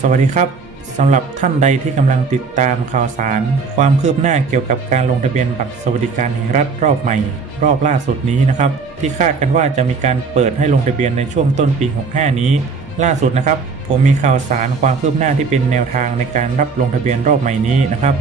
สวัสดีครับสำหรับท่านใดที่กำลังติดตามข่าวสาร ความคืบหน้าเกี่ยวกับการลงทะเบียนบัตรสวัสดิการแห่งรัฐรอบใหม่ รอบล่าสุดนี้นะครับ ที่คาดกันว่าจะมีการเปิดให้ลงทะเบียนในช่วงต้นปี 65 นี้ ล่าสุดนะครับ ผมมีข่าวสารความคืบหน้าที่เป็นแนวทางในการรับลงทะเบียนรอบใหม่นี้นะครับ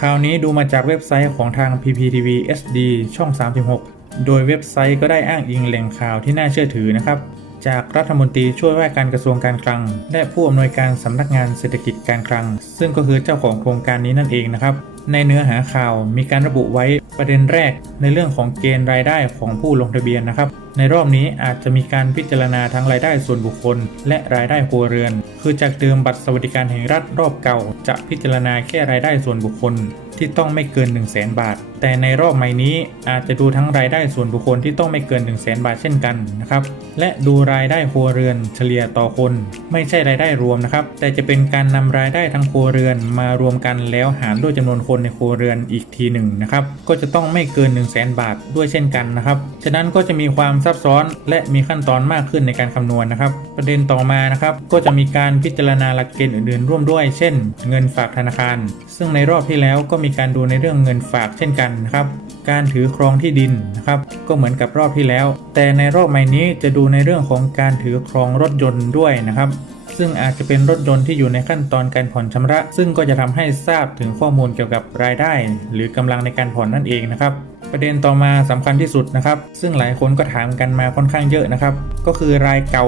ข่าวนี้ดูมาจากเว็บไซต์ของทาง PPTV SD ช่อง 36 โดยเว็บไซต์ก็ได้อ้างอิงแหล่งข่าวที่น่าเชื่อถือนะครับ จากรัฐมนตรีช่วยว่าการกระทรวงการคลัง และผู้อำนวยการสำนักงานเศรษฐกิจการคลัง ซึ่งก็คือเจ้าของโครงการนี้นั่นเองนะครับ ในเนื้อหาข่าวมีการระบุไว้ประเด็นแรก ในเรื่องของเกณฑ์รายได้ของผู้ลงทะเบียนนะครับ ในรอบนี้อาจจะมีการพิจารณาทั้งรายได้ส่วนบุคคล และรายได้ครัวเรือน คือจากเดิมบัตรสวัสดิการแห่งรัฐรอบเก่า จะพิจารณาแค่รายได้ส่วนบุคคลที่ต้องไม่เกิน 1 0 0 0 0แบาท แต่ในรอบใหม่นี้อาจจะดูทั้งรายได้ส่วนบุคคลที่ต้องไม่เกิน 1 0 0 0 0แบาทเช่นกันนะครับ และดูรายได้ครัวเรือนเฉลี่ยต่อคน ไม่ใช่รายได้รวมนะครับ แต่จะเป็นการนำรายได้ทั้งครัวเรือนมารวมกันแล้วหารด้วยจำนวนคนในครัวเรือนอีกทีหนึ่งนะครับ ก็จะต้องไม่เกิน 1 0 0 0 0แบาทด้วยเช่นกันนะครับ ฉะนั้นก็จะมีความซับซ้อนและมีขั้นตอนมากขึ้นในการคำนวณนะครับ ประเด็นต่อมานะครับ ก็จะมีการพิจารณาหลักเกณฑ์อื่นๆ ร่วมด้วย เช่น เงินฝากธนาคาร ซึ่งในรอบที่แล้วก็มีการดูในเรื่องเงินฝากเช่นกันนะครับการถือครองที่ดินนะครับก็เหมือนกับรอบที่แล้ว แต่ในรอบใหม่นี้จะดูในเรื่องของการถือครองรถยนต์ด้วยนะครับ ซึ่งอาจจะเป็นรถยนต์ที่อยู่ในขั้นตอนการผ่อนชำระ ซึ่งก็จะทำให้ทราบถึงข้อมูลเกี่ยวกับรายได้ หรือกำลังในการผ่อนนั่นเองนะครับ ประเด็นต่อมาสำคัญที่สุดนะครับ ซึ่งหลายคนก็ถามกันมาค่อนข้างเยอะนะครับ ก็คือรายเก่า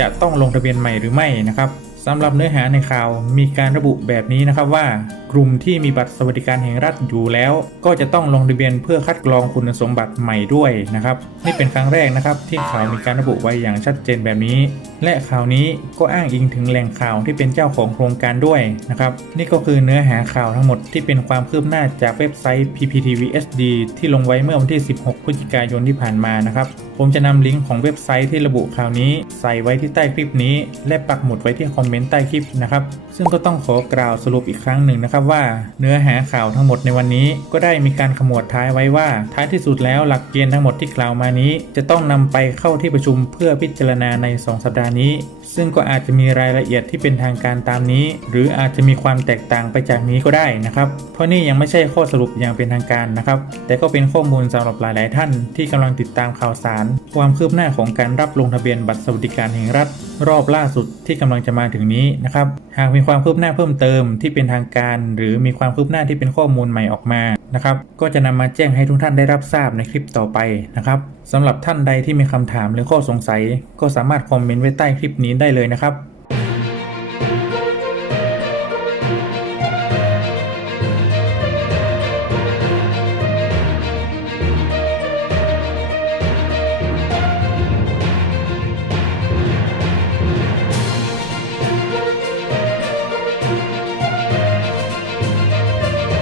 จะต้องลงทะเบียนใหม่หรือไม่นะครับ สำหรับเนื้อหาในข่าวมีการระบุแบบนี้นะครับว่า กลุ่มที่มีบัตรสวัสดิการแห่งรัฐอยู่แล้ว ก็จะต้องลงทะเบียนเพื่อคัดกรองคุณสมบัติใหม่ด้วยนะครับนี่เป็นครั้งแรกนะครับ ที่ข่าวมีการระบุไว้อย่างชัดเจนแบบนี้ และข่าวนี้ก็อ้างอิงถึงแหล่งข่าวที่เป็นเจ้าของโครงการด้วยนะครับนี่ก็คือเนื้อหาข่าวทั้งหมดที่เป็นความคืบหน้าจากเว็บไซต์ PPTVSD ที่ลงไว้เมื่อวันที่ 16 พฤศจิกายนที่ผ่านมานะครับผมจะนำลิงก์ของเว็บไซต์ที่ระบุข่าวนี้ ใส่ไว้ที่ใต้คลิปนี้ และปักหมุดไว้ที่คอมเมนต์ใต้คลิปนะครับ ซึ่งก็ต้องขอกล่าวสรุปอีกครั้งหนึ่งนะครับว่าเนื้อหาข่าวทั้งหมดในวันนี้ ก็ได้มีการขมวดท้ายไว้ว่า ท้ายที่สุดแล้วหลักเกณฑ์ทั้งหมดที่กล่าวมานี้ จะต้องนำไปเข้าที่ประชุมเพื่อพิจารณาใน 2 สัปดาห์นี้ ซึ่งก็อาจจะมีรายละเอียดที่เป็นทางการตามนี้ หรืออาจจะมีความแตกต่างไปจากนี้ก็ได้นะครับ เพราะนี่ยังไม่ใช่ข้อสรุปอย่างเป็นทางการนะครับ แต่ก็เป็นข้อมูลสำหรับหลาย ๆ ท่านที่กำลังติดตามข่าวสาร ความคืบหน้าของการรับลงทะเบียนบัตรสวัสดิการแห่งรัฐ รอบล่าสุดที่กำลังจะมาถึงนี้นะครับ หากมีความคืบหน้าเพิ่มเติมที่เป็นทางการ หรือมีความคืบหน้าที่เป็นข้อมูลใหม่ออกมานะครับ ก็จะนำมาแจ้งให้ทุกท่านได้รับทราบในคลิปต่อไปนะครับสำหรับท่านใดที่มีคำถามหรือข้อสงสัย ก็สามารถคอมเมนต์ไว้ใต้คลิปนี้ได้เลยนะครับ